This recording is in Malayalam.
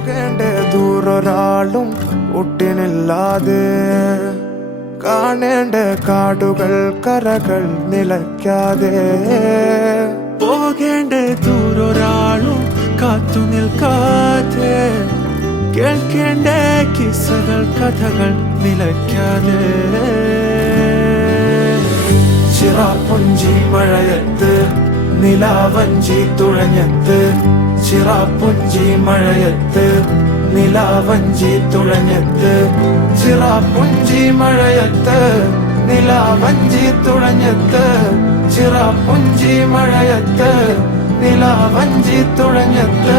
പോകേണ്ട ദൂരൊരാളും ഒട്ടിനില്ലാതെ കാണേണ്ട കാടുകൾ കരകൾ നിലയ്ക്കാതെ പോകേണ്ട ദൂരൊരാളും കാത്തു നിൽക്കാതെ കേൾക്കേണ്ട കിസ്സകൾ കഥകൾ നിലയ്ക്കാതെ ചിറാപ്പുഞ്ചി മഴയത്ത് നിലാവഞ്ചി തുഴഞ്ഞത്ത് ചിറാപ്പുഞ്ചി മഴയത്ത് നിലാവഞ്ചി തുഴഞ്ഞത്ത് ചിറാപ്പുഞ്ചി മഴയത്ത് നിലാവഞ്ചി തുഴഞ്ഞത്ത് ചിറാപ്പുഞ്ചി മഴയത്ത് നിലാവഞ്ചി തുഴഞ്ഞത്ത്